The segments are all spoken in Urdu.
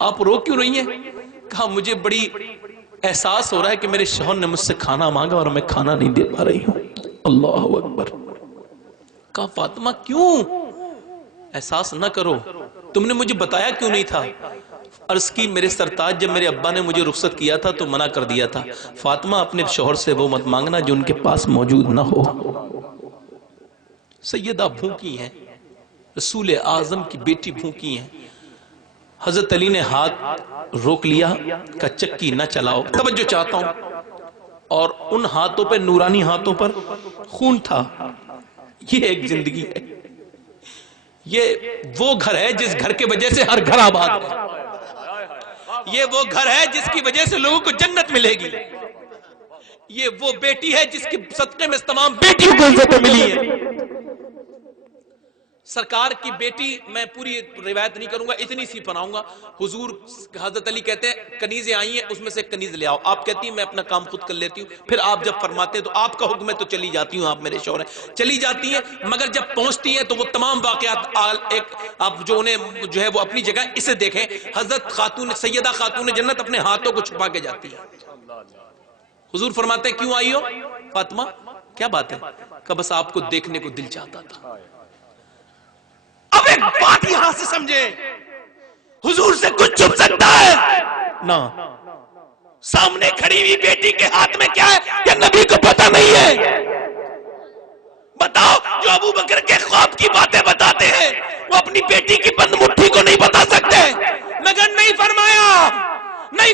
آپ رو کیوں رہی ہیں؟ کہا مجھے بڑی احساس ہو رہا ہے کہ میرے شوہر نے مجھ سے کھانا مانگا اور میں کھانا نہیں دے پا رہی ہوں۔ اللہ اکبر۔ کہا فاطمہ کیوں؟ احساس نہ کرو، تم نے مجھے بتایا کیوں نہیں تھا؟ عرض کی میرے سرتاج جب میرے ابا نے مجھے رخصت کیا تھا تو منع کر دیا تھا، فاطمہ اپنے شوہر سے وہ مت مانگنا جو ان کے پاس موجود نہ ہو۔ سیدہ بھوکی ہیں، رسول اعظم کی بیٹی بھوکی ہیں۔ حضرت علی نے ہاتھ روک لیا کہ چکی نہ چلاؤ، توجہ چاہتا ہوں، اور ان ہاتھوں پہ، نورانی ہاتھوں پر خون تھا۔ یہ ایک زندگی ہے، یہ وہ گھر ہے جس گھر کے وجہ سے ہر گھر آباد ہے، یہ وہ گھر ہے جس کی وجہ سے لوگوں کو جنت ملے گی، یہ وہ بیٹی ہے جس کے صدقے میں تمام بیٹیوں کو عزت ملی ہے۔ سرکار کی بیٹی، میں پوری روایت نہیں کروں گا، اتنی سی پڑھاؤں گا۔ حضور حضرت علی کہتے ہیں کنیزیں آئی ہیں، اس میں سے کنیز لے آؤ۔ آپ کہتی ہیں میں اپنا کام خود کر لیتی ہوں، پھر آپ جب فرماتے ہیں تو آپ کا حکم ہے تو چلی جاتی ہوں، آپ میرے شوہر ہیں، چلی جاتی ہیں، مگر جب پہنچتی ہیں تو وہ تمام واقعات ایک آپ جو انہیں جو ہے وہ اپنی جگہ، اسے دیکھیں، حضرت خاتون سیدہ خاتون جنت اپنے ہاتھوں کو چھپا کے جاتی ہے۔ حضور فرماتے ہیں کیوں آئی ہو فاطمہ؟ کیا بات ہے؟ کہ بس آپ کو دیکھنے کو دل چاہتا تھا۔ اب ایک بات یہاں سے سمجھے، حضور سے کچھ چھپ سکتا ہے نہ؟ سامنے کھڑی ہوئی بیٹی کے ہاتھ میں کیا ہے کہ نبی کو پتہ نہیں ہے؟ بتاؤ، جو ابو بکر کے خواب کی باتیں بتاتے ہیں وہ اپنی بیٹی کی بند مٹھی کو نہیں بتا سکتے، مگر نہیں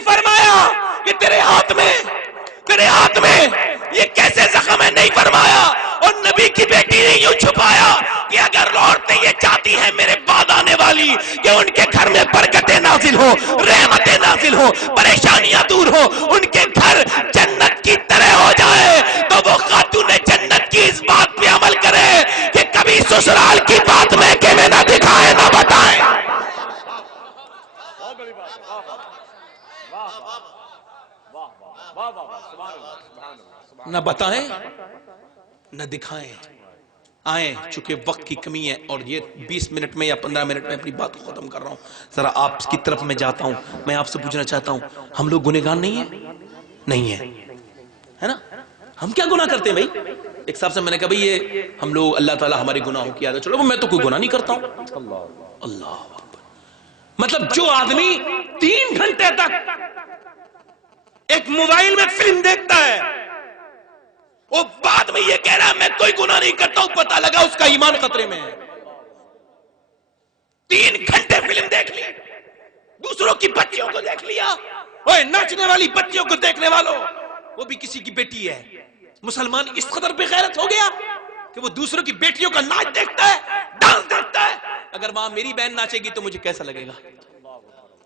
فرمایا کہ تیرے ہاتھ میں یہ کیسے زخم ہے، نہیں فرمایا۔ اور نبی کی بیٹی نے یوں چھپایا کہ اگر عورتیں یہ چاہتی ہیں میرے بعد آنے والی کہ ان کے گھر میں برکتیں نازل ہو، رحمتیں نازل ہو، پریشانیاں دور ہو، ان کے گھر جنت کی طرح ہو جائے، تو وہ خاتون جنت کی اس بات پہ عمل کرے کہ کبھی سسرال کی بات میں کہ میں نہ دکھائے نہ بتائے، نہ بتائیں نہ دکھائیں، آئیں، چونکہ وقت کی کمی ہے اور یہ 20 منٹ میں یا 15 منٹ میں اپنی بات کو ختم کر رہا ہوں، ذرا آپ کی طرف میں جاتا ہوں۔ میں آپ سے پوچھنا چاہتا ہوں، ہم لوگ گنہگار نہیں ہیں، ہے نا؟ ہم کیا گناہ کرتے ہیں بھائی؟ ایک صاحب سے میں نے کہا بھائی یہ ہم لوگ اللہ تعالیٰ ہمارے گناہوں کی عادت، چلو میں تو کوئی گناہ نہیں کرتا ہوں۔ اللہ اکبر، مطلب جو آدمی 3 گھنٹے تک ایک موبائل میں فلم دیکھتا ہے، وہ بعد میں یہ کہہ رہا ہے میں کوئی گناہ نہیں کرتا ہوں، پتہ لگا اس کا ایمان خطرے میں ہے۔ 3 گھنٹے فلم دیکھ لی، دوسروں کی بچیوں کو دیکھ لیا، اوہ ناچنے والی بچیوں کو دیکھنے والوں، وہ بھی کسی کی بیٹی ہے۔ مسلمان اس قدر بے غیرت ہو گیا کہ وہ دوسروں کی بیٹیوں کا ناچ دیکھتا ہے، ڈانس دیکھتا ہے۔ اگر وہاں میری بہن ناچے گی تو مجھے کیسا لگے گا؟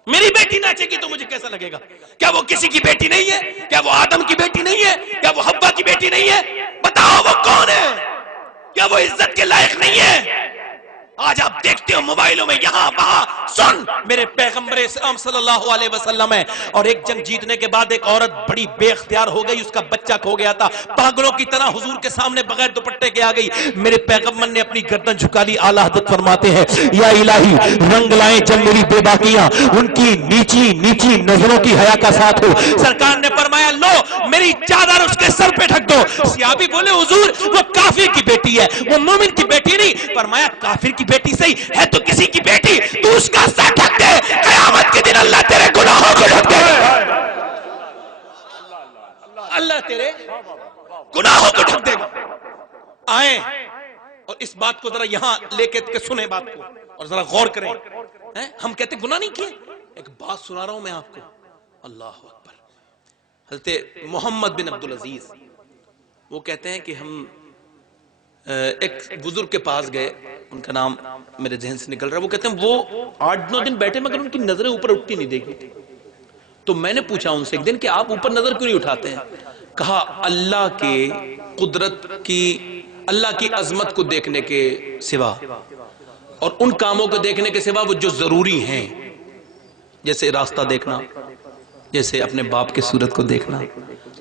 میری بیٹی ناچے گی تو مجھے کیسا لگے گا؟ کیا وہ کسی کی بیٹی نہیں ہے؟ کیا وہ آدم کی بیٹی نہیں ہے؟ کیا وہ حوا کی بیٹی نہیں ہے؟ بتاؤ وہ کون ہے؟ کیا وہ عزت کے لائق نہیں ہے؟ آج آپ دیکھتے ہو موبائلوں میں یہاں وہاں، سن میرے پیغمبر اسلام صلی اللہ علیہ وسلم ہے، اور ایک جنگ جیتنے کے بعد ایک عورت بڑی بے اختیار ہو گئی، اس کا بچہ کھو گیا تھا، پاگلوں کی طرح حضور کے سامنے بغیر دوپٹے کے آ گئی، میرے پیغمبر نے اپنی گردن جھکا لی۔ اعلیٰ حضرت فرماتے ہیں یا الہی رنگ لائیں جب میری بے باکیاں ان کی نیچی نظروں کی حیا کا ساتھ ہو۔ سرکار نے فرمایا لو میری چادر اس کے سر پہ ڈھک دو۔ صحابی بولے حضور وہ کافر کی بیٹی ہے، وہ مومن کی بیٹی نہیں۔ فرمایا کافر کی بیٹی صحیح ہے تو کسی کی بیٹی، تو اس کا سر ڈھک دے، قیامت کے دن اللہ تیرے گناہوں کو ڈھک دے گا، اللہ تیرے گناہوں کو ڈھک دے گا۔ آئیں اور اس بات کو ذرا یہاں لے کے سنیں بات کو اور ذرا غور کریں۔ ہم کہتے گناہ نہیں کیے، ایک بات سنا رہا ہوں میں آپ کو، اللہ اکبر۔ حضرت محمد بن عبدالعزیز وہ کہتے ہیں کہ ہم ایک بزرگ کے پاس گئے، ان کا نام میرے ذہن سے نکل رہا ہے، وہ کہتے ہیں وہ 8-9 دن بیٹھے مگر ان کی نظریں اوپر اٹھتی نہیں دیکھی تھی۔ تو میں نے پوچھا ان سے ایک دن کہ آپ اوپر نظر کیوں نہیں اٹھاتے ہیں؟ کہا اللہ کے قدرت کی، اللہ کی عظمت کو دیکھنے کے سوا اور ان کاموں کو دیکھنے کے سوا وہ جو ضروری ہیں، جیسے راستہ دیکھنا، جیسے اپنے باپ کے صورت کو دیکھنا،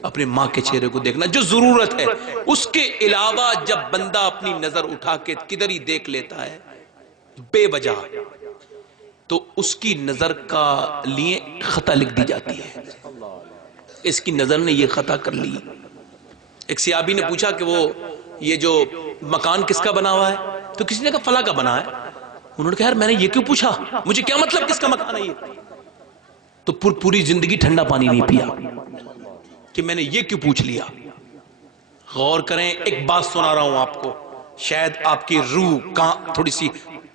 اپنے ماں کے چہرے کو دیکھنا، جو ضرورت ہے، اس کے علاوہ جب بندہ اپنی نظر اٹھا کے کدھر ہی دیکھ لیتا ہے بے وجہ، تو اس کی نظر کا لیے خطا لکھ دی جاتی ہے، اس کی نظر نے یہ خطا کر لی۔ ایک سیابی نے پوچھا کہ وہ یہ جو مکان کس کا بنا ہوا ہے؟ تو کسی نے کہا فلاں کا بنا ہے۔ انہوں نے کہا یار میں نے یہ کیوں پوچھا، مجھے کیا مطلب کس کا مکان ہے یہ؟ تو پوری زندگی ٹھنڈا پانی نہیں پیا کہ میں نے یہ کیوں پوچھ لیا۔ غور کریں، ایک بات سنا رہا ہوں آپ کو، شاید آپ کی روح تھوڑی سی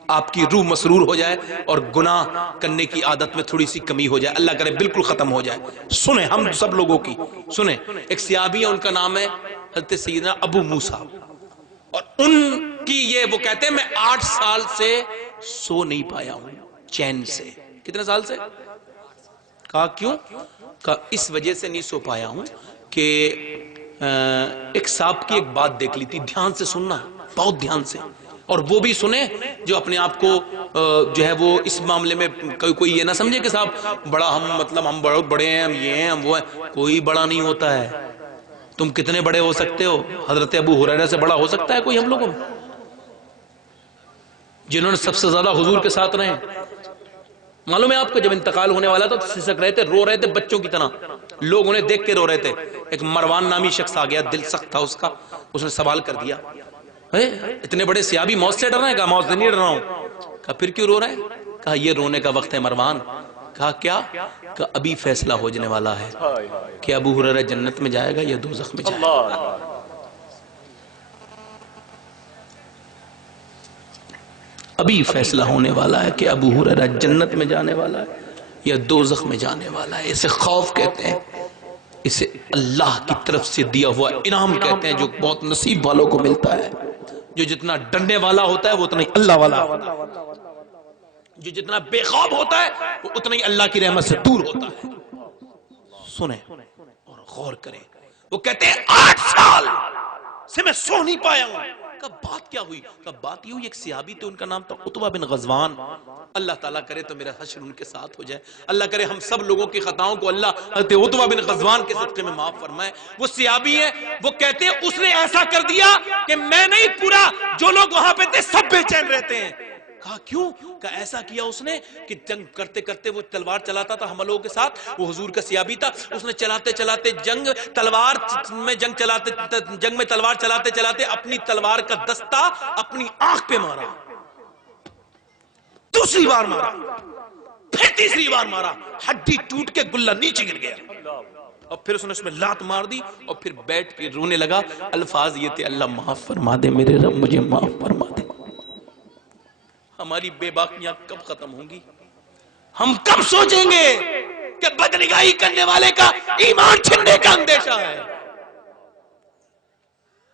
آپ کی روح مسرور ہو جائے اور گناہ کرنے کی عادت میں تھوڑی سی کمی ہو جائے، اللہ کرے بالکل ختم ہو جائے۔ سنیں ہم سب لوگوں کی سنیں، ایک صحابی ہے، ان کا نام ہے حضرت سیدنا ابو موسیٰ، اور ان کی یہ وہ کہتے ہیں میں 8 سال سے سو نہیں پایا ہوں چین سے۔ کتنے سال سے؟ کہا کیوں؟ کہا اس وجہ سے نہیں سو پایا ہوں کہ ایک صاحب کی ایک بات دیکھ لی تھی، دھیان سے سننا بہت دھیان سے، اور وہ بھی سنیں جو اپنے آپ کو جو ہے وہ اس معاملے میں کوئی یہ نہ سمجھے کہ صاحب بڑا ہم بہت بڑے ہیں، ہم یہ ہیں ہم وہ ہیں۔ کوئی بڑا نہیں ہوتا ہے، تم کتنے بڑے ہو سکتے ہو؟ حضرت ابو ہریرہ سے بڑا ہو سکتا ہے کوئی ہم لوگوں میں؟ جنہوں نے سب سے زیادہ حضور کے ساتھ رہے، معلوم ہے آپ کو جب انتقال ہونے والا تھا تو سسک رہے تھے، رو رہے تھے بچوں کی طرح، لوگ انہیں دیکھ کے رو رہے تھے۔ ایک مروان نامی شخص آ گیا، دل سخت تھا اس کا، اس نے سوال کر دیا اتنے بڑے صحابی موت سے ڈر رہے ہیں؟ کہا موت سے نہیں ڈر رہا ہوں۔ کہا پھر کیوں رو رہے ہیں؟ کہا یہ رونے کا وقت ہے مروان۔ کہا کیا؟ کہ ابھی فیصلہ ہو جانے والا ہے کہ ابو ہریرہ جنت میں جائے گا یا دوزخ میں جائے گا۔ ابھی فیصلہ ہونے والا ہے کہ ابو ہریرہ جنت میں جانے والا ہے یا دوزخ میں جانے والا ہے۔ اسے خوف کہتے ہیں، اسے اللہ کی طرف سے دیا ہوا انعام کہتے ہیں جو بہت نصیب والوں کو ملتا ہے۔ جو جتنا ڈرنے والا ہوتا ہے وہ اتنا ہی اللہ والا ہوتا ہے، جو جتنا بے خوف ہوتا ہے وہ اتنا ہی اللہ کی رحمت سے دور ہوتا ہے۔ سنیں اور غور کریں، وہ کہتے ہیں 8 سال سے میں سو نہیں پایا ہوں۔ کہا بات کیا ہوئی؟ کہا بات یہ ہوئی، ایک صحابی تھے ان کا نام تھا عتبہ بن غزوان، اللہ تعالیٰ کرے تو میرا حشر ان کے ساتھ ہو جائے، اللہ کرے ہم سب لوگوں کی خطاؤں کو اللہ حضرت عتبہ بن غزوان کے صدقے میں معاف فرمائے۔ وہ صحابی ہے، وہ کہتے ہیں اس نے ایسا کر دیا کہ میں نہیں، پورا جو لوگ وہاں پہ تھے سب بے چین رہتے ہیں۔ کہا کیوں؟ کہا ایسا کیا اس نے کہ جنگ کرتے کرتے وہ تلوار چلاتا تھا ہم لوگوں کے ساتھ، وہ حضور کا صحابی تھا، اس نے چلاتے چلاتے جنگ میں تلوار چلاتے چلاتے اپنی تلوار کا دستہ اپنی آنکھ پہ مارا، دوسری بار مارا، پھر تیسری بار مارا، ہڈی ٹوٹ کے گلہ نیچے گر گیا، اور پھر اس نے اس میں لات مار دی، اور پھر بیٹھ کے رونے لگا۔ الفاظ یہ تھے اللہ معاف فرما دے میرے رب، مجھے معاف فرما دے۔ ہماری بے باکیاں کب ختم ہوں گی؟ ہم کب سوچیں گے کہ بدنگاہی کرنے والے کا ایمان چھننے کا اندیشہ ہے؟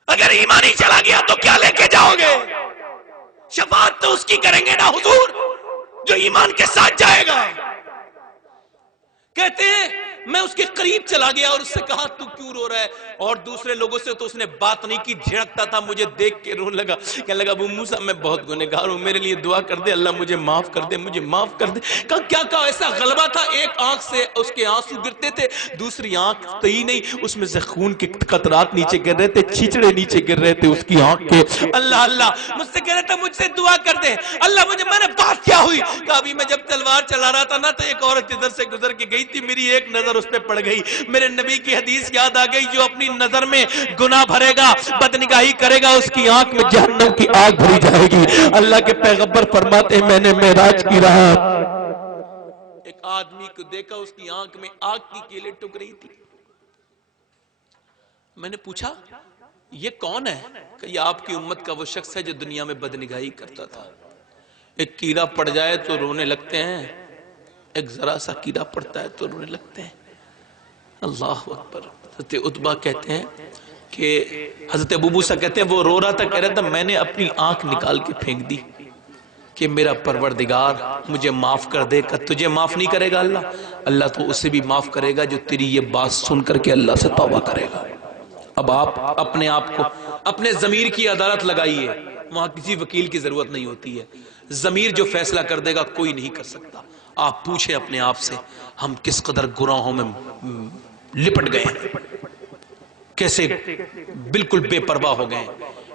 اگر ایمان ہی چلا گیا تو کیا لے کے جاؤ گے؟ شفاعت تو اس کی کریں گے نا حضور جو ایمان کے ساتھ جائے گا۔ کہتے ہیں میں اس کے قریب چلا گیا اور اس سے کہا تو کیوں رو رہا ہے؟ اور دوسرے لوگوں سے تو اس نے بات نہیں کی، جھڑکتا تھا، مجھے دیکھ کے رونے لگا، کہنے لگا ابو موسیٰ میں بہت گنہگار ہوں، میرے لیے دعا کر دے، اللہ مجھے معاف کر دے، مجھے معاف کر دے۔ کہا کیا؟ کہا ایسا غلبہ تھا، ایک آنکھ سے اس کے آنسو گرتے تھے، دوسری آنکھ تھی نہیں، اس میں سے خون کے قطرات نیچے گر رہے تھے، چھچڑے نیچے گر رہے تھے اس کی آنکھ کے۔ اللہ اللہ مجھ سے کہہ رہا تھا مجھ سے دعا کر دے، اللہ مجھے، میں نے بات کیا ہوئی؟ کہا ابھی میں جب تلوار چلا رہا تھا نا تو ایک عورت ادھر سے گزر کے گئی تھی، میری ایک نظر اس پہ پڑ گئی، میرے نبی کی حدیث یاد آ گئی، جو اپنی نظر میں گناہ بھرے گا، بدنگاہی کرے گا، اس کی آنکھ میں جہنم کی آگ بھری جائے گی۔ اللہ کے پیغمبر فرماتے ہیں میں نے معراج کی رات ایک آدمی کو دیکھا، اس کی آنکھ میں آگ کی کیلیں ٹک رہی تھی۔ میں نے پوچھا یہ کون ہے؟ کہ یہ آپ کی امت کا وہ شخص ہے جو دنیا میں بدنگاہی کرتا تھا، ایک کیڑا پڑ جائے تو رونے لگتے ہیں، ایک ذرا سا کیڑا پڑتا ہے تو رونے لگتے ہیں۔ اللہ اکبر۔ حضرت عتبہ کہتے ہیں کہ حضرت ابو موسیٰ کہتے ہیں وہ رو رہا تھا، کہہ رہا تھا میں نے اپنی آنکھ نکال کے پھینک دی کہ میرا پروردگار مجھے معاف کر دے۔ کہ تجھے معاف نہیں کرے گا اللہ؟ اللہ تو اسے بھی معاف کرے گا جو تیری یہ بات سن کر کے اللہ سے توبہ کرے گا۔ اب آپ اپنے آپ کو اپنے ضمیر کی عدالت لگائیے، وہاں کسی وکیل کی ضرورت نہیں ہوتی ہے، ضمیر جو فیصلہ کر دے گا کوئی نہیں کر سکتا۔ آپ پوچھیں اپنے آپ سے ہم کس قدر گناہوں میں لپٹ گئے ہیں، کیسے بالکل بے پرواہ ہو گئے ہیں۔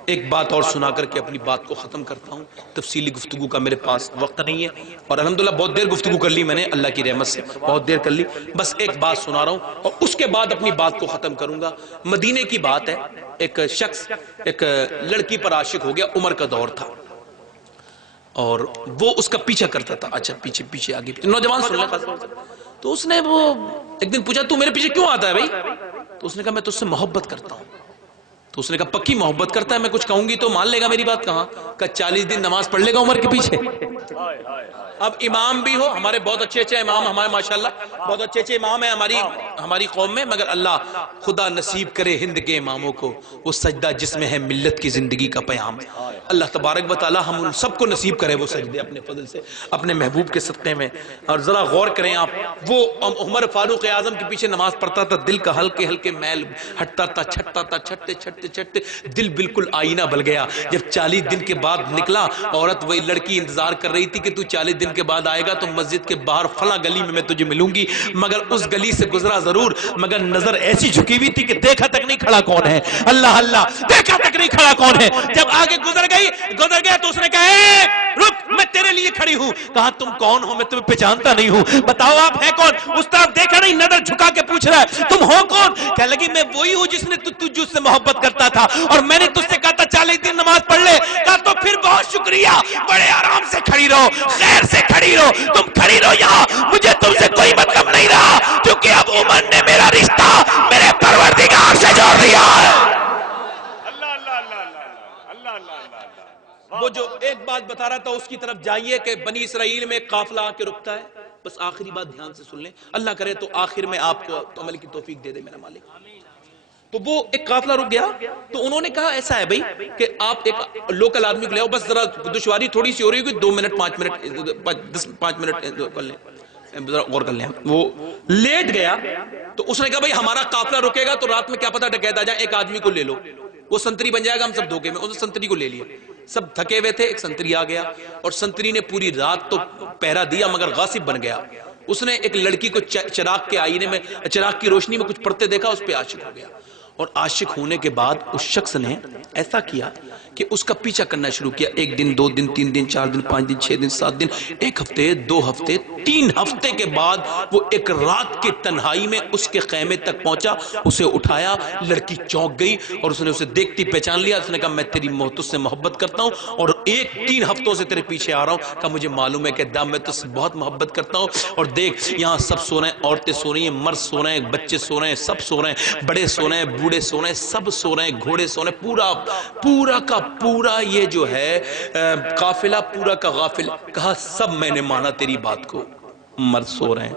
ایک بات اور سنا کر کے اپنی بات کو ختم کرتا ہوں. تفصیلی گفتگو کا میرے پاس وقت نہیں ہے اور الحمدللہ بہت دیر گفتگو کر لی میں نے, اللہ کی رحمت سے بہت دیر کر لی. بس ایک بات سنا رہا ہوں اور اس کے بعد اپنی بات کو ختم کروں گا. مدینے کی بات ہے, ایک شخص ایک لڑکی پر عاشق ہو گیا, عمر کا دور تھا اور وہ اس کا پیچھا کرتا تھا. اچھا پیچھے پیچھے آگے نوجوان سن لیں. تو اس نے وہ ایک دن پوچھا تو میرے پیچھے کیوں آتا ہے بھائی؟ تو اس نے کہا میں تجھ سے محبت کرتا ہوں. تو اس نے کہا پکی محبت کرتا ہے, میں کچھ کہوں گی تو مان لے گا میری بات؟ کہاں کہ 40 دن نماز پڑھ لے گا عمر کے پیچھے. اب امام بھی ہو, ہمارے بہت اچھے اچھے امام, ہمارے ماشاءاللہ بہت اچھے اچھے امام ہیں ہماری قوم میں, مگر اللہ خدا نصیب کرے ہند کے اماموں کو وہ سجدہ جس میں ہے ملت کی زندگی کا پیام. اللہ تبارک و تعالی ہم ان سب کو نصیب کرے وہ سجدے اپنے فضل سے, اپنے محبوب کے صدقے میں. اور ذرا غور کریں آپ, وہ عمر فاروق اعظم کے پیچھے نماز پڑھتا تھا, دل کا ہلکے ہلکے میل ہٹتا تھا, چھٹتا تھا, چھٹتے چھٹتے چھٹتے دل بالکل آئینہ بل گیا. جب 40 دن کے بعد نکلا, عورت وہی لڑکی انتظار کر رہی تھی کہ تو 40 دن کے بعد آئے گا تو مسجد کے باہر فلاں گلی میں تجھے ملوں گی, مگر اس گلی سے گزرا ضرور مگر نظر ایسی جھکی ہوئی تھی کہ دیکھا تک نہیں کھڑا کون ہے. اللہ اللہ, دیکھا تک نہیں کھڑا کون ہے. جب آگے گزر گیا تو اس نے کہا اے رک, میں تیرے لیے کھڑی ہوں. کہا تم کون ہو؟ میں تمہیں پہچانتا نہیں ہوں, بتاؤ آپ ہیں کون؟ اس طرف دیکھا نہیں, نظر جھکا کے پوچھ رہا ہے تم ہو کون؟ کہنے لگی میں وہی ہوں جس نے تجھ سے محبت کرتا تھا اور میں نے تجھ سے کہا تھا 40 دن نماز پڑھ لے. کہا تو پھر بہت شکریہ, بڑے آرام سے کھڑی رہو, خیر سے کھڑی رہو, تم کھڑی رہو یہاں, مجھے تم سے کوئی مطلب نہیں رہا کیونکہ اب عمر نے میرا رشتہ میرے پروردگار سے جوڑ دیا ہے. وہ جو ایک بات بتا رہا تھا اس کی طرف جائیے کہ بنی اسرائیل میں ایک قافلہ آ کے رکتا ہے. بس آخری بات دھیان سے سن لیں, اللہ کرے تو آخر میں آپ کو عمل کی توفیق دے دے میرا مالک. تو وہ ایک قافلہ رک گیا تو انہوں نے کہا ایسا ہے بھائی کہ آپ ایک لوکل آدمی کو لے آؤ, بس ذرا دشواری تھوڑی سی ہو رہی ہے, 2 منٹ 5 منٹ کر لیں, غور کر لیں. وہ لیٹ گیا تو اس نے کہا بھائی ہمارا قافلہ رکے گا تو رات میں کیا پتہ ڈکیت آ جائے, ایک آدمی کو لے لو, وہ سنتری بن جائے گا, ہم سب دھوکے میں. اس سنتری کو لے لیا, سب تھکے ہوئے تھے, ایک سنتری آ گیا اور سنتری نے پوری رات تو پہرا دیا مگر غاصب بن گیا. اس نے ایک لڑکی کو چراغ کے آئینے میں, چراغ کی روشنی میں کچھ پڑھتے دیکھا, اس پہ عاشق ہو گیا. اور عاشق ہونے کے بعد اس شخص نے ایسا کیا کہ اس کا پیچھا کرنا شروع کیا. 1 دن 2 دن 3 دن 4 دن 5 دن 6 دن 7 دن 1 ہفتے 2 ہفتے 3 ہفتے کے بعد وہ ایک رات کی تنہائی میں اس کے خیمے تک پہنچا, اسے اٹھایا. لڑکی چونک گئی اور اس نے اسے دیکھتی پہچان لیا. اس نے کہا میں تیری تجھ سے محبت کرتا ہوں اور 3 ہفتوں سے تیرے پیچھے آ رہا ہوں. کہا مجھے معلوم ہے کہ دام میں تجھ سے بہت محبت کرتا ہوں, اور دیکھ یہاں سب سو رہے ہیں, عورتیں سو رہی ہیں, مرد سو رہے ہیں, بچے سو رہے ہیں, سب سو رہے ہیں, بڑے سو رہے ہیں, بوڑھے سو رہے ہیں, سب سو رہے ہیں, گھوڑے سو رہے ہیں, پورا کا پورا یہ جو ہے قافلہ پورا کا غافل. کہا سب میں نے مانا تیری بات کو, مرد سو رہے ہیں,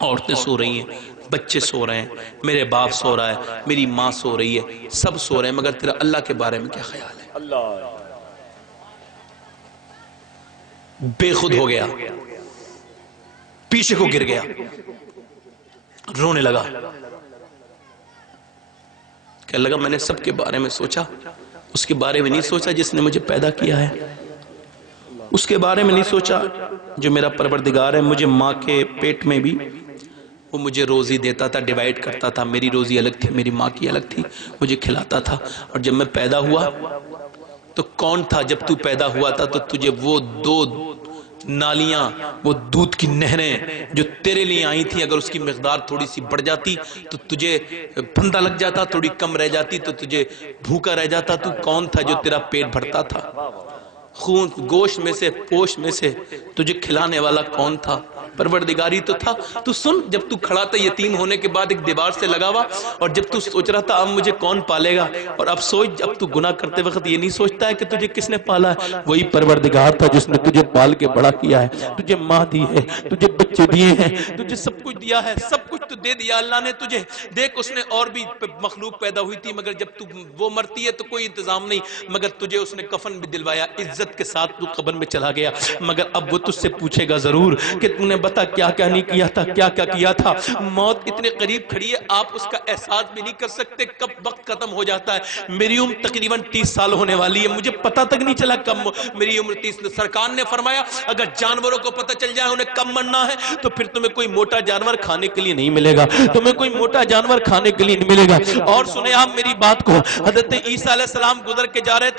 عورتیں سو رہی ہیں, بچے سو رہے ہیں, میرے باپ سو رہا ہے, میری ماں سو رہی ہے, سب سو رہے ہیں, مگر تیرا اللہ کے بارے میں کیا خیال ہے؟ بے خود ہو گیا, پیچھے کو گر گیا, رونے لگا. کہنے لگا میں نے سب کے بارے میں سوچا, اس کے بارے میں نہیں سوچا جس نے مجھے پیدا کیا ہے, اس کے بارے میں نہیں سوچا جو میرا پروردگار ہے. مجھے ماں کے پیٹ میں بھی وہ مجھے روزی دیتا تھا, ڈیوائیڈ کرتا تھا, میری روزی الگ تھی, میری ماں کی الگ تھی, مجھے کھلاتا تھا. اور جب میں پیدا ہوا تو کون تھا, جب تو پیدا ہوا تھا تو تجھے وہ 2 نالیاں, وہ دودھ کی نہریں جو تیرے لیے آئی تھی, اگر اس کی مقدار تھوڑی سی بڑھ جاتی تو تجھے پھندا لگ جاتا, تھوڑی کم رہ جاتی تو تجھے بھوکا رہ جاتا. تو کون تھا جو تیرا پیٹ بھرتا تھا؟ خون گوشت میں سے پوش میں سے تجھے کھلانے والا کون تھا؟ پروردگاری تو تھا. تو سن, جب تو کھڑا تھا یتیم ہونے کے بعد ایک دیوار سے لگا ہوا, اور جب تو سوچ رہا تھا اب مجھے کون پالے گا, اور اب سوچ اب تو گناہ کرتے وقت یہ نہیں سوچتا ہے کہ تجھے کس نے پالا ہے, وہی پروردگار تھا جس نے تجھے پال کے بڑا کیا ہے, تجھے ماں دی ہے, تجھے بچے دیے ہیں, تجھے سب کچھ دیا ہے, سب کچھ تو دے دیا اللہ نے تجھے. دیکھ اس نے اور بھی مخلوق پیدا ہوئی تھی, مگر جب تو وہ مرتی ہے تو کوئی انتظام نہیں, مگر تجھے اس نے کفن بھی دلوایا, عزت کے ساتھ تو قبر میں چلا گیا. مگر اب وہ تجھ سے پوچھے گا ضرور کہ تم نے بتا کیا کیا نہیں کیا تھا, کیا کیا کیا تھا. موت اتنے قریب کھڑی ہے, آپ اس کا احساس بھی نہیں کر سکتے کب وقت ختم ہو جاتا ہے. میری عمر تقریباً 30 سال ہونے والی ہے, مجھے پتہ تک نہیں چلا کب میری عمر 30. سرکار نے فرمایا اگر جانوروں کو پتہ چل جائے انہیں کب مرنا ہے تو پھر تمہیں کوئی موٹا جانور کھانے کے لیے نہیں ملے گا، تمہیں کوئی موٹا جانور کھانے کے لیے نہیں ملے گا۔ اور سنیں آپ میری بات کو، حضرت عیسیٰ علیہ السلام گزر کے جا رہے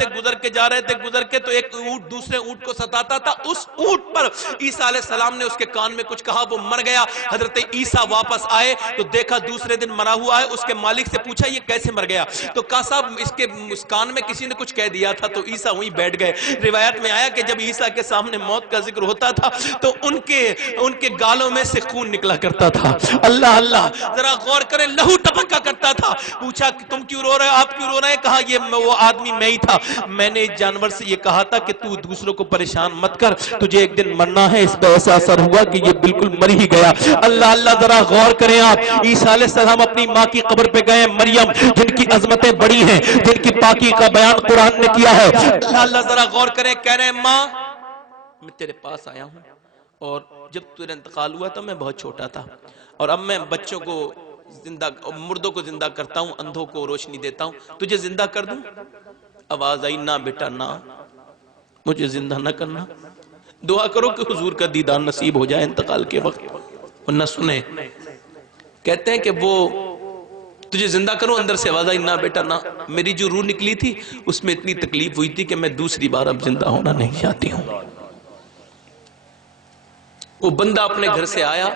تھے تو ایک اونٹ دوسرے اونٹ کو ستاتا تھا، اس اونٹ پر عیسیٰ علیہ السلام نے اس کے کان میں کچھ کہا، وہ مر گیا۔ حضرت عیسیٰ واپس آئے تو دیکھا دوسرے دن مرا ہوا ہے، اس کے مالک سے پوچھا یہ کیسے مر گیا؟ تو کہا صاحب اس کان میں کسی نے کچھ کہہ دیا تھا، تو عیسیٰ وہیں بیٹھ گئے۔ روایت میں آیا کہ جب عیسیٰ کے سامنے موت کا ذکر ہوتا تھا تو ان کے گالوں میں سے خون نکلا کرتا تھا۔ اللہ اللہ، ذرا غور کریں، لہو ٹپکا کرتا تھا۔ پوچھا کہ تم کیوں رو رہے ہو، آپ کیوں رو رہے ہیں؟ کہا یہ وہ آدمی میں ہی تھا، میں نے جانور سے یہ کہا تھا کہ تو دوسروں کو پریشان مت کر، تجھے ایک دن مرنا ہے، اس پہ ایسا اثر ہوا کہ یہ بالکل مر ہی گیا۔ اللہ اللہ، ذرا غور کریں آپ، عیسیٰ علیہ السلام اپنی ماں کی قبر پہ گئے، مریم جن کی عظمتیں بڑی ہیں، جن کی پاکی کا بیان قرآن نے کیا ہے۔ اللہ اللہ، ذرا غور کریں، کہہ رہے ہیں ماں میں تیرے پاس آیا ہوں، اور جب تیرا انتقال ہوا تو میں بہت چھوٹا تھا، اور اب میں بچوں کو زندہ، مردوں کو زندہ کرتا ہوں، اندھوں کو روشنی دیتا ہوں، تجھے زندہ کر دوں؟ آواز آئی نہ بیٹا نہ، مجھے زندہ نہ کرنا، دعا کرو کہ حضور کا دیدار نصیب ہو جائے انتقال کے وقت۔ اور نہ سنے، کہتے ہیں کہ وہ تجھے زندہ کروں، اندر سے آواز آئی نہ بیٹا نہ، میری جو روح نکلی تھی اس میں اتنی تکلیف ہوئی تھی کہ میں دوسری بار اب زندہ ہونا نہیں چاہتی ہوں۔ وہ بندہ اپنے گھر سے آیا،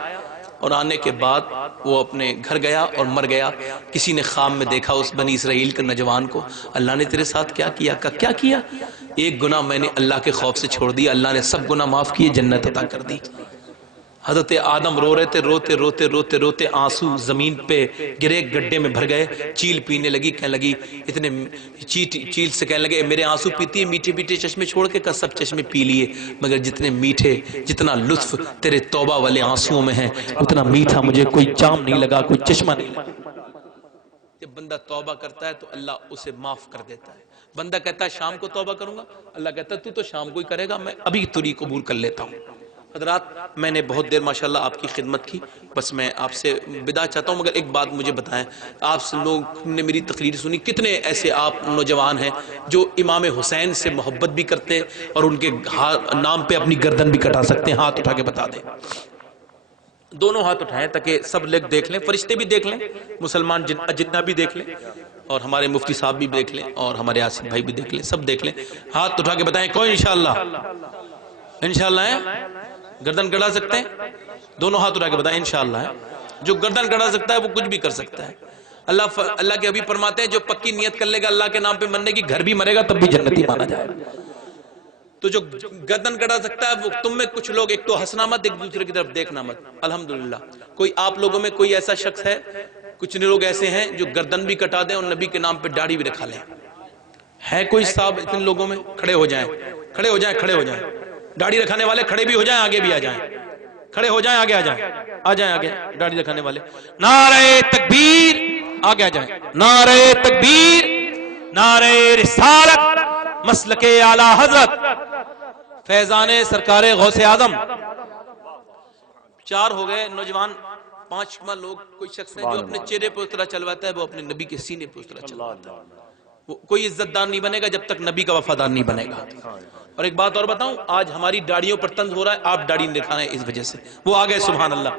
اور آنے کے بعد وہ اپنے گھر گیا اور مر گیا۔ کسی نے خواب میں دیکھا اس بنی اسرائیل کے نوجوان کو، اللہ نے تیرے ساتھ کیا کیا؟ کیا کیا؟ ایک گناہ میں نے اللہ کے خوف سے چھوڑ دیا، اللہ نے سب گناہ معاف کیے، جنت عطا کر دی۔ حضرت آدم رو رہے تھے، روتے روتے روتے روتے آنسو زمین پہ گرے، گڈھے میں بھر گئے۔ چیل پینے لگی، کہنے لگی، اتنے چیل سے کہنے لگے میرے آنسو پیتی ہے، میٹھے میٹھے چشمے چھوڑ کے؟ کہا سب چشمے پی لیے، مگر جتنے میٹھے، جتنا لطف تیرے توبہ والے آنسوؤں میں ہے، اتنا میٹھا مجھے کوئی جام نہیں لگا، کوئی چشمہ نہیں لگا۔ جب بندہ توبہ کرتا ہے تو اللہ اسے معاف کر دیتا ہے۔ بندہ کہتا ہے شام کو توبہ کروں گا، اللہ کہتا ہے تو شام کو ہی کرے گا، میں ابھی تجھے قبول کر لیتا ہوں۔ حضرات، میں نے بہت دیر ماشاءاللہ آپ کی خدمت کی، بس میں آپ سے بداع چاہتا ہوں، مگر ایک بات مجھے بتائیں، آپ سے لوگ نے میری تقریر سنی، کتنے ایسے آپ نوجوان ہیں جو امام حسین سے محبت بھی کرتے ہیں اور ان کے نام پہ اپنی گردن بھی کٹا سکتے ہیں؟ ہاتھ اٹھا کے بتا دیں، دونوں ہاتھ اٹھائیں تاکہ سب لوگ دیکھ لیں، فرشتے بھی دیکھ لیں، مسلمان جتنا بھی دیکھ لیں، اور ہمارے مفتی صاحب بھی دیکھ لیں، اور ہمارے آصف بھائی بھی دیکھ لیں، سب دیکھ لیں۔ ہاتھ اٹھا کے بتائیں کوئی انشاءاللہ ہے؟ گردن گڑا سکتے ہیں؟ دونوں ہاتھ اٹھا کے بتائیں انشاءاللہ ہے۔ جو گردن گڑا سکتا ہے وہ کچھ بھی کر سکتا ہے۔ اللہ کے حبیب فرماتے ہیں جو پکی نیت کر لے گا اللہ کے نام پہ مرنے کی، گھر بھی مرے گا تب بھی جنتی مانا جائے گا۔ تو جو گردن گڑا سکتا ہے وہ تم میں کچھ لوگ، ایک تو ہنسنا مت، ایک دوسرے کی طرف دیکھنا مت۔ الحمدللہ کوئی آپ لوگوں میں کوئی ایسا شخص ہے، کچھ لوگ ایسے ہیں جو گردن بھی کٹا دیں اور نبی کے نام پہ داڑھی بھی رکھا لیں؟ ہے کوئی صاحب اتنے لوگوں میں؟ کھڑے ہو جائیں، کھڑے ہو جائیں، کھڑے ہو جائیں۔ داڑھی رکھانے والے کھڑے بھی ہو جائیں، آگے بھی آ جائیں، کھڑے ہو جائیں، آگے آ جائیں، آ جائیں آگے، داڑھی رکھانے والے۔ نعرہ تکبیر، آگے آ جائیں۔ نعرہ تکبیر، نعرہ رسالت، مسلک اعلی حضرت فیضان سرکار غوث اعظم۔ 4 ہو گئے نوجوان، 5واں لوگ کوئی شخص ہے جو اپنے چہرے پہ اس طرح چلواتا ہے، وہ اپنے نبی کے سینے پہ اس طرح چلواتا ہے۔ وہ کوئی عزت دار نہیں بنے گا جب تک نبی کا وفادار نہیں بنے گا۔ اور ایک بات اور بتاؤں، آج ہماری داڑھیوں پر طنز ہو رہا ہے، آپ داڑھی نہیں دکھا رہے ہیں اس وجہ سے، وہ آگئے سبحان اللہ۔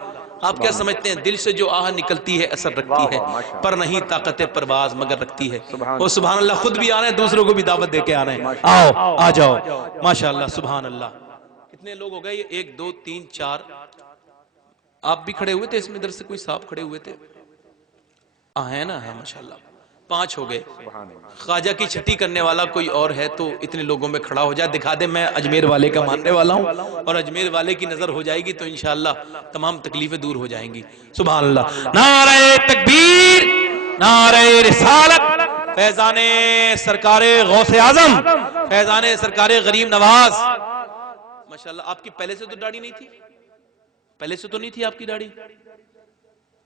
آپ کیا سمجھتے ہیں دل سے جو آہ نکلتی ہے اثر رکھتی ہے، پر نہیں طاقت پرواز مگر رکھتی ہے۔ وہ سبحان اللہ خود بھی آ رہے ہیں، دوسروں کو بھی دعوت دے کے آ رہے ہیں، آؤ آ جاؤ ماشاءاللہ سبحان اللہ۔ کتنے لوگ ہو گئے؟ 1 2 3 4۔ آپ بھی کھڑے ہوئے تھے اس میں، ادھر سے کوئی صاحب کھڑے ہوئے تھے؟ ہے نا، ہے ماشاءاللہ۔ 5 ہو گئے۔ خواجہ کی چھٹی کرنے والا کوئی اور ہے تو اتنے لوگوں میں کھڑا ہو جائے، دکھا دے میں اجمیر والے کا ماننے والا ہوں، اور اجمیر والے کی نظر ہو جائے گی تو انشاءاللہ تمام تکلیفیں دور ہو جائیں گی۔ سبحان اللہ۔ نعرہ تکبیر، نعرہ رسالت، فیضان سرکار غوث اعظم، فیضان سرکار غریب نواز۔ ماشاءاللہ آپ کی پہلے سے تو داڑھی نہیں تھی؟ پہلے سے تو نہیں تھی آپ کی داڑھی؟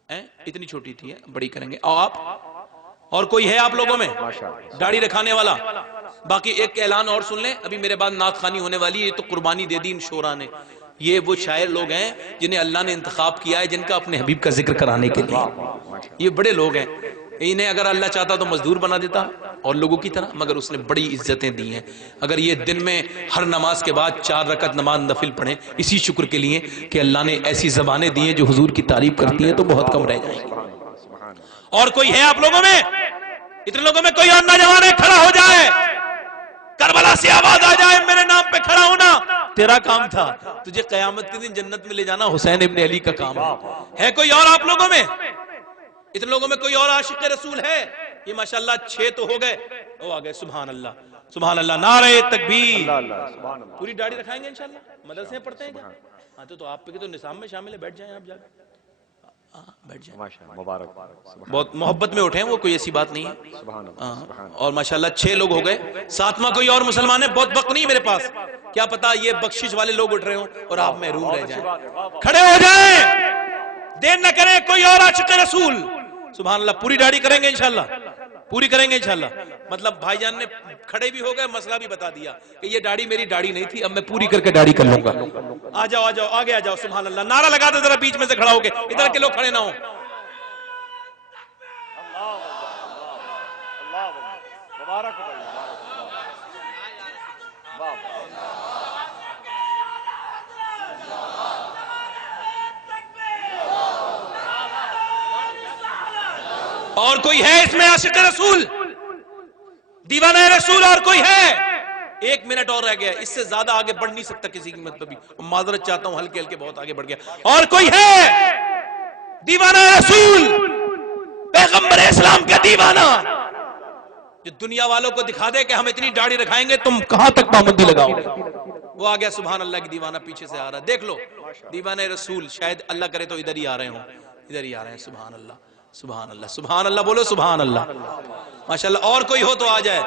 اتنی چھوٹی تھی، بڑی کریں گے۔ آپ اور کوئی ہے آپ لوگوں میں داڑھی رکھانے والا؟ باقی ایک اعلان اور سن لیں، ابھی میرے بعد نعت خوانی ہونے والی ہے، یہ تو قربانی دے دی ان شعراء نے۔ یہ وہ شاعر لوگ ہیں جنہیں اللہ نے انتخاب کیا ہے، جن کا اپنے حبیب کا ذکر کرانے کے لیے۔ یہ بڑے لوگ ہیں، انہیں اگر اللہ چاہتا تو مزدور بنا دیتا، اور لوگوں کی طرح، مگر اس نے بڑی عزتیں دی ہیں. اگر یہ دن میں ہر نماز کے بعد 4 رکعت نماز نفل پڑھیں اسی شکر کے لیے کہ اللہ نے ایسی زبانیں دی ہیں جو حضور کی تعریف کرتی ہیں، تو بہت کم رہ جائیں گی. اور کوئی ہے آپ لوگوں میں؟ اتنے لوگوں میں کوئی اور نوجوان ہے کھڑا ہو جائے، کربلا سے آواز آ جائے میرے نام پہ کھڑا ہونا تیرا کام تھا، تجھے قیامت کے دن جنت میں لے جانا حسین ابن علی کا کام ہے. کوئی اور آپ لوگوں میں؟ اتنے لوگوں میں کوئی اور عاشق رسول ہے؟ یہ ماشاءاللہ 6 تو ہو گئے، وہ آ گئے. سبحان اللہ سبحان اللہ، نعرہ تکبیر. پوری داڑھی رکھائیں گے انشاءاللہ؟ مدرسے میں پڑھتے ہیں کیا؟ ہاں تو آپ کے تو نظام میں شامل ہے، بیٹھ جائیں آپ جا کے، بیٹھ جائیں. مبارک، بہت محبت میں اٹھے ہیں وہ، کوئی ایسی بات نہیں ہے. اور ماشاءاللہ 6 لوگ ہو گئے، 7واں کوئی اور مسلمان ہے. بہت وقت نہیں میرے پاس، کیا پتا یہ بخشش والے لوگ اٹھ رہے ہوں اور آپ محروم رہ جائیں. کھڑے ہو جائیں، دیر نہ کریں. کوئی اور عاشق رسول؟ سبحان اللہ. پوری داڑھی کریں گے انشاءاللہ؟ پوری کریں گے انشاءاللہ. مطلب بھائی جان نے کھڑے بھی ہو گئے، مسئلہ بھی بتا دیا کہ یہ داڑھی میری داڑھی نہیں تھی، اب میں پوری کر کے داڑھی کر لوں گا. آ جاؤ آ جاؤ آگے آ جاؤ. سبحان اللہ. نعرہ لگا دے ذرا بیچ میں سے کھڑا ہو کے، ادھر کے لوگ کھڑے نہ ہوں. اور کوئی ہے اس میں عاشق رسول، دیوانہ رسول؟ اور کوئی ہے؟ 1 منٹ اور رہ گیا، اس سے زیادہ آگے بڑھ نہیں سکتا کسی کی مطلب. معذرت چاہتا ہوں، ہلکے ہلکے بہت آگے بڑھ گیا. اور کوئی ہے دیوانہ رسول، پیغمبر اسلام کا دیوانہ، جو دنیا والوں کو دکھا دے کہ ہم اتنی داڑھی رکھائیں گے تم کہاں تک پابندی لگاؤ گے؟ وہ آ گیا. سبحان اللہ کی دیوانہ پیچھے سے آ رہا ہے، دیکھ لو. دیوانہ رسول شاید اللہ کرے تو ادھر ہی آ رہے ہوں، ادھر ہی آ رہے ہیں. سبحان اللہ سبحان اللہ سبحان اللہ. بولو سبحان اللہ. ماشاءاللہ. اور کوئی ہو تو آ جائے.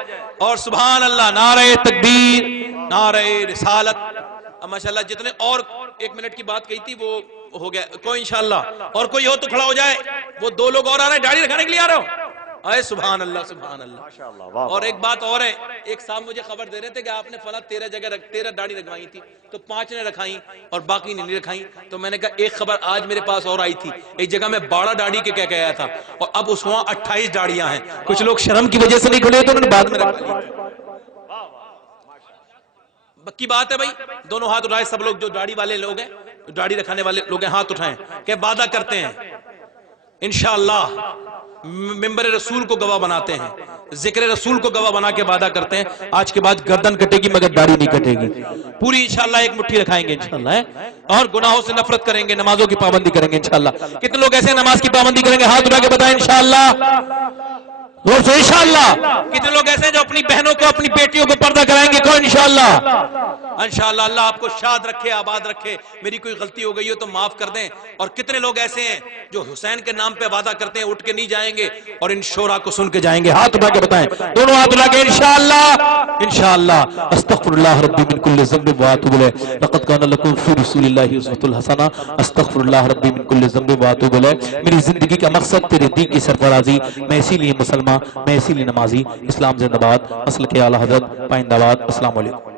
اور سبحان اللہ. نعرہ تکبیر، نعرہ رسالت. ماشاءاللہ جتنے اور 1 منٹ کی بات کہی تھی وہ ہو گیا. کوئی انشاءاللہ اور کوئی ہو تو کھڑا ہو جائے. وہ 2 لوگ اور آ رہے ہیں، داڑھی رکھانے کے لیے آ رہے ہو. اے سبحان اللہ سبحان اللہ. اور ایک بات اور ہے، ایک صاحب مجھے خبر دے رہے تھے کہ آپ نے فلاں 13 جگہ 13 داڑھی رکھوائی تھی، تو 5 نے رکھائیں اور باقی نے نہیں رکھائیں. تو میں نے کہا ایک خبر آج میرے پاس اور آئی تھی، ایک جگہ میں 12 داڑھی کے کہہ کے آیا تھا اور اب اس وہاں 28 داڑیاں ہیں. کچھ لوگ شرم کی وجہ سے نہیں کھڑے تو انہوں نے بعد میں رکھا لی. بکی بات ہے بھائی. دونوں ہاتھ اٹھائے سب لوگ جو داڑھی والے لوگ ہیں، داڑھی رکھانے والے لوگ ہیں، ہاتھ اٹھائیں کہ وعدہ کرتے ہیں انشاءاللہ ممبر رسول کو گواہ بناتے ہیں، ذکر رسول کو گواہ بنا کے وعدہ کرتے ہیں آج کے بعد گردن کٹے گی مگر داڑھی نہیں کٹے گی. پوری انشاءاللہ ایک مٹھی رکھائیں گے انشاءاللہ. اور گناہوں سے نفرت کریں گے، نمازوں کی پابندی کریں گے انشاءاللہ. کتنے لوگ ایسے نماز کی پابندی کریں گے؟ ہاتھ اٹھا کے بتائیں انشاءاللہ. انشاءاللہ. کتنے لوگ ایسے ہیں جو اپنی بہنوں کو اپنی بیٹیوں کو پردہ کرائیں گے؟ کوئی انشاءاللہ. انشاءاللہ. اللہ آپ کو شاد رکھے، آباد رکھے. میری کوئی غلطی ہو گئی ہو تو معاف کر دیں. اور کتنے لوگ ایسے ہیں جو حسین کے نام پہ وعدہ کرتے ہیں اٹھ کے نہیں جائیں گے اور ان شورا کو سن کے جائیں گے؟ ہاتھ اٹھا کے بتائیں، دونوں ہاتھ اٹھا کے انشاءاللہ. انشاءاللہ. استغفر اللہ ربی من کل ذنب واتوب الیہ، لقد کان لکم فی رسول اللہ اسوۃ الحسنہ. استغفر اللہ ربی من کل ذنب واتوب الیہ. میری زندگی کا مقصد تیرے دین کی سرفرازی، میں اسی لیے مسلمان، میں اسی لیے نمازی. اسلام زندہ باد. مسلک اعلی حضرت پائندہ باد. السلام علیکم.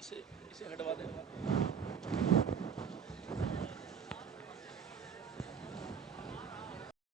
اسے ہٹوا دیں.